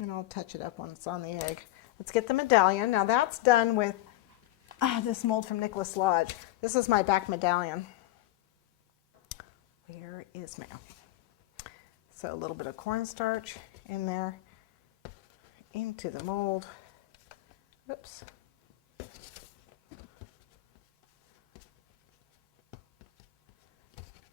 And I'll touch it up when it's on the egg. Let's get the medallion. Now that's done with this mold from Nicholas Lodge. This is my back medallion. Where is my... So a little bit of cornstarch in there, into the mold. Oops.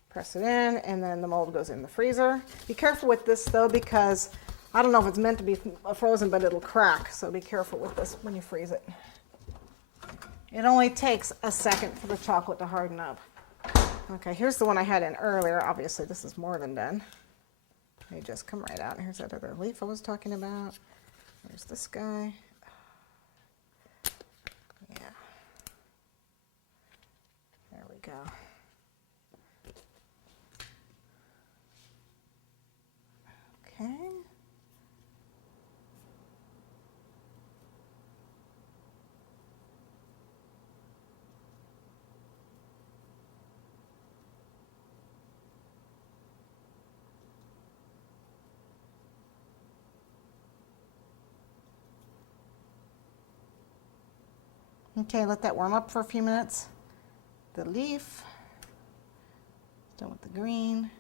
Press it in, and then the mold goes in the freezer. Be careful with this though, because I don't know if it's meant to be frozen, but it'll crack. So be careful with this when you freeze it. It only takes a second for the chocolate to harden up. Okay, here's the one I had in earlier. Obviously, this is more than done. They just come right out. Here's that other leaf I was talking about. There's this guy. Yeah. There we go. Okay. Okay, let that warm up for a few minutes. The leaf, done with the green.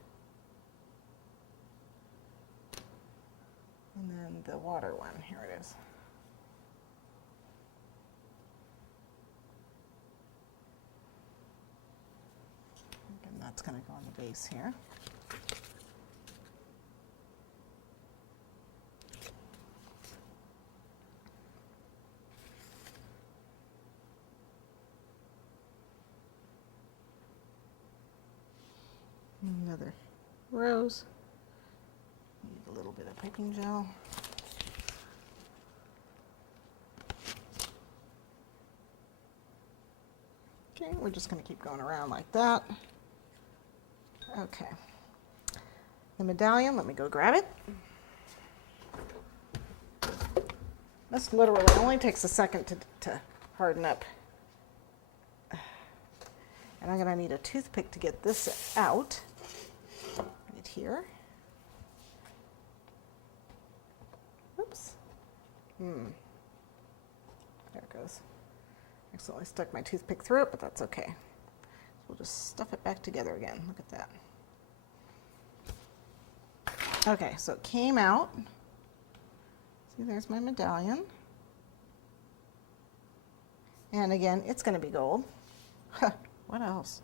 And then the water one, here it is. And that's going to go on the base here. Another rose. Need a little bit of piping gel. Okay, we're just going to keep going around like that. Okay. The medallion, let me go grab it. This literally only takes a second to harden up. And I'm going to need a toothpick to get this out. Right here. Oops. There it goes. Accidentally stuck my toothpick through it, but that's okay. So we'll just stuff it back together again. Look at that. Okay, so it came out. See, there's my medallion. And again, it's going to be gold. What else?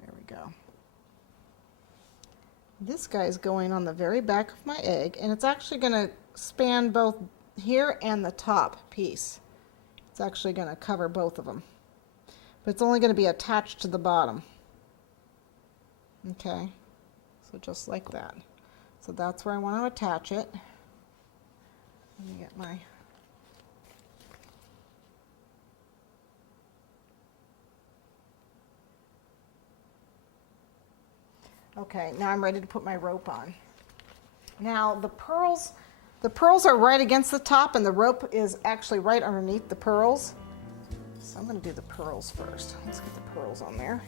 There we go. This guy's going on the very back of my egg, and it's actually going to span both here and the top piece. It's actually going to cover both of them, but it's only going to be attached to the bottom. Okay, so just like that. So that's where I want to attach it. Let me get my... Okay, now I'm ready to put my rope on. Now the pearls are right against the top, and the rope is actually right underneath the pearls. So I'm going to do the pearls first. Let's get the pearls on there.